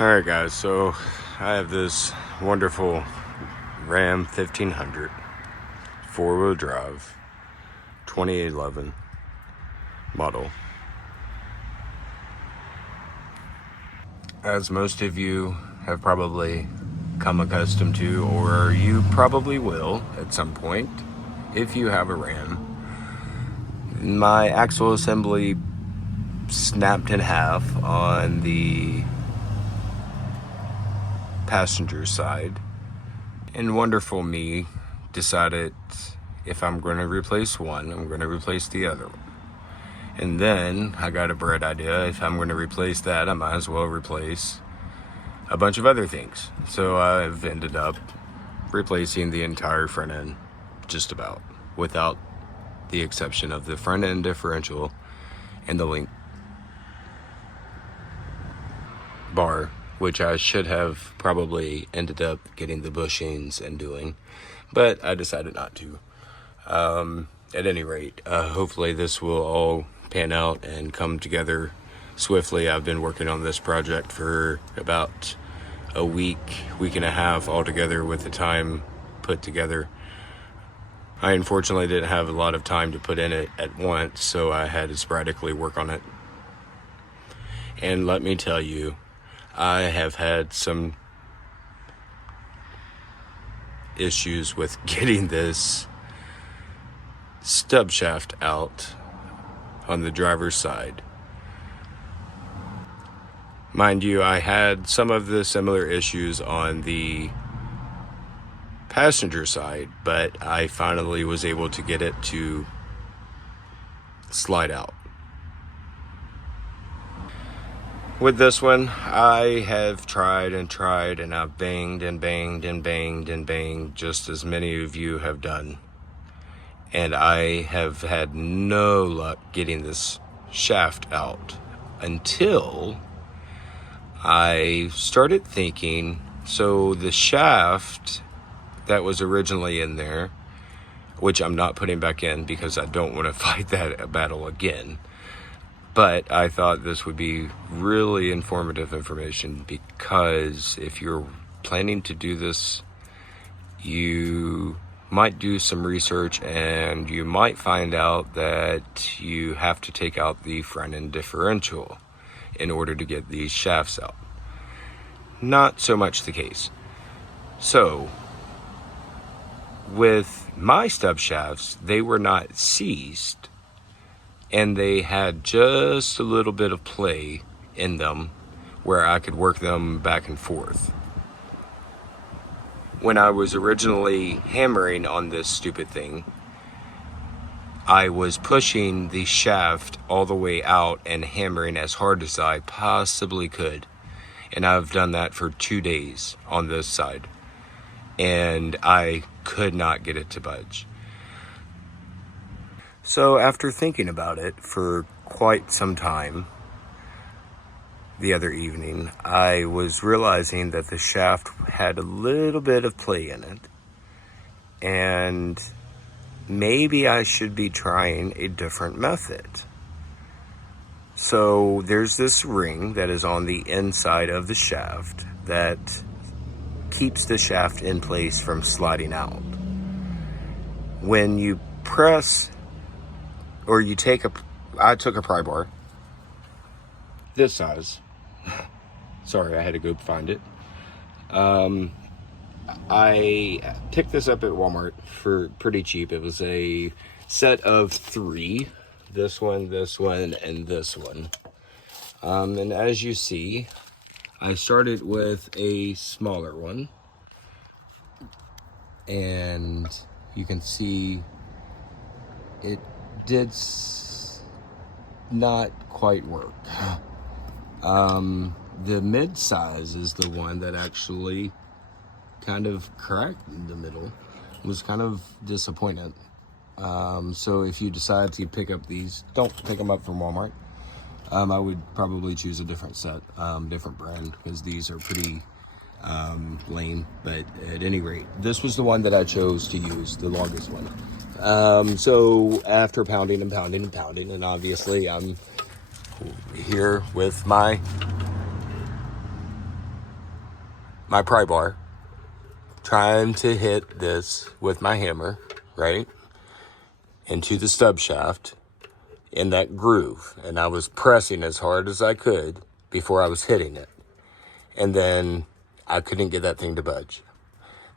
Alright guys, so I have this wonderful Ram 1500 four-wheel drive 2011 model. As most of you have probably come accustomed to, or you probably will at some point if you have a Ram, my axle assembly snapped in half on the passenger side, and wonderful me decided if I'm going to replace one, I'm going to replace the other one. And then I got a bright idea, if I'm going to replace that, I might as well replace a bunch of other things. So I've ended up replacing the entire front end, just about, without the exception of the front end differential and the link bar, which I should have probably ended up getting the bushings and doing, but I decided not to. At any rate, hopefully this will all pan out and come together swiftly. I've been working on this project for about a week and a half altogether with the time put together. I unfortunately didn't have a lot of time to put in it at once, so I had to sporadically work on it. And let me tell you, I have had some issues with getting this stub shaft out on the driver's side. Mind you, I had some of the similar issues on the passenger side, but I finally was able to get it to slide out. With this one, I have tried and I've banged and banged and banged and banged, just as many of you have done. And I have had no luck getting this shaft out until I started thinking, so the shaft that was originally in there, which I'm not putting back in because I don't want to fight that battle again, but I thought this would be really informative information, because if you're planning to do this, you might do some research and you might find out that you have to take out the front end differential in order to get these shafts out. Not so much the case. So with my stub shafts, they were not seized, and they had just a little bit of play in them where I could work them back and forth. When I was originally hammering on this stupid thing, I was pushing the shaft all the way out and hammering as hard as I possibly could. And I've done that for 2 days on this side, and I could not get it to budge. So after thinking about it for quite some time the other evening, I was realizing that the shaft had a little bit of play in it, and maybe I should be trying a different method. So there's this ring that is on the inside of the shaft that keeps the shaft in place from sliding out. When you press, or you take I took a pry bar this size. Sorry, I had to go find it. I picked this up at Walmart for pretty cheap. It was a set of 3. This one, and this one. And as you see, I started with a smaller one. And you can see it did not quite work. The mid-size is the one that actually kind of cracked in the middle. Was kind of disappointed. So if you decide to pick up these, don't pick them up from Walmart. I would probably choose a different set, different brand, because these are pretty lame. But at any rate, this was the one that I chose to use, the longest one. So after pounding and pounding and pounding, and obviously I'm here with my my pry bar, trying to hit this with my hammer, right, into the stub shaft in that groove. And I was pressing as hard as I could before I was hitting it. And then I couldn't get that thing to budge.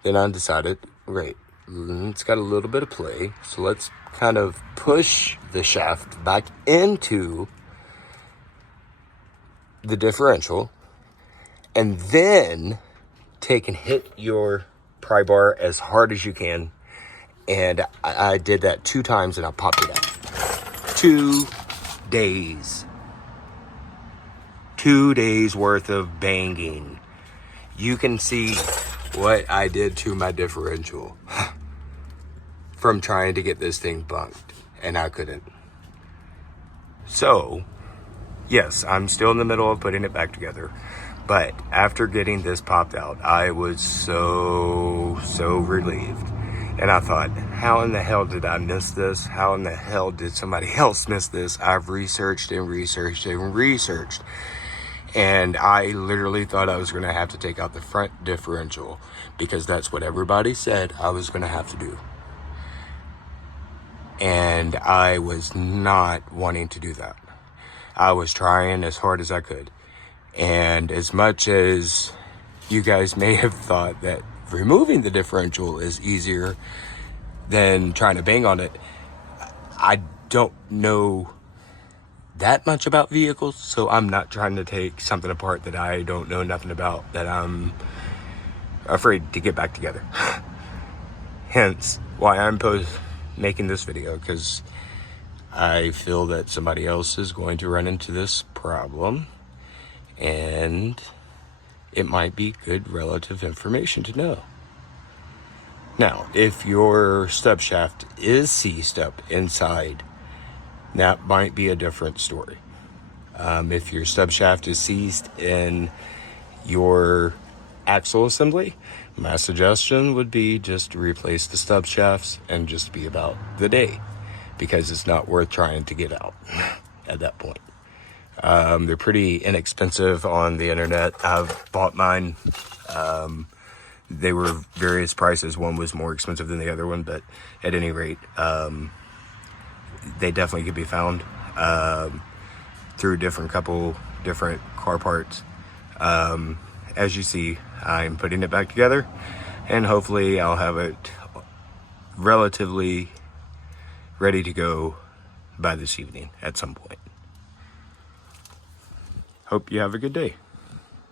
Then I decided, great, it's got a little bit of play, so let's kind of push the shaft back into the differential, and then take and hit your pry bar as hard as you can. And I did that 2 times, and I popped it out. 2 days. 2 days worth of banging. You can see what I did to my differential from trying to get this thing bunked, and I couldn't. So, yes, I'm still in the middle of putting it back together, but after getting this popped out, I was so relieved. And I thought, how in the hell did I miss this? How in the hell did somebody else miss this? I've researched and researched and researched. And I literally thought I was going to have to take out the front differential, because that's what everybody said I was going to have to do. And I was not wanting to do that. I was trying as hard as I could. And as much as you guys may have thought that removing the differential is easier than trying to bang on it, I don't know that much about vehicles, so I'm not trying to take something apart that I don't know nothing about, that I'm afraid to get back together. Hence why I'm making this video, because I feel that somebody else is going to run into this problem, and it might be good relative information to know. Now, if your stub shaft is seized up inside, that might be a different story. If your stub shaft is seized in your axle assembly, my suggestion would be just to replace the stub shafts and just be about the day, because it's not worth trying to get out at that point. They're pretty inexpensive on the internet. I've bought mine. They were various prices. One was more expensive than the other one, but at any rate, they definitely could be found through couple different car parts. As you see, I'm putting it back together, and hopefully I'll have it relatively ready to go by this evening at some point. Hope you have a good day.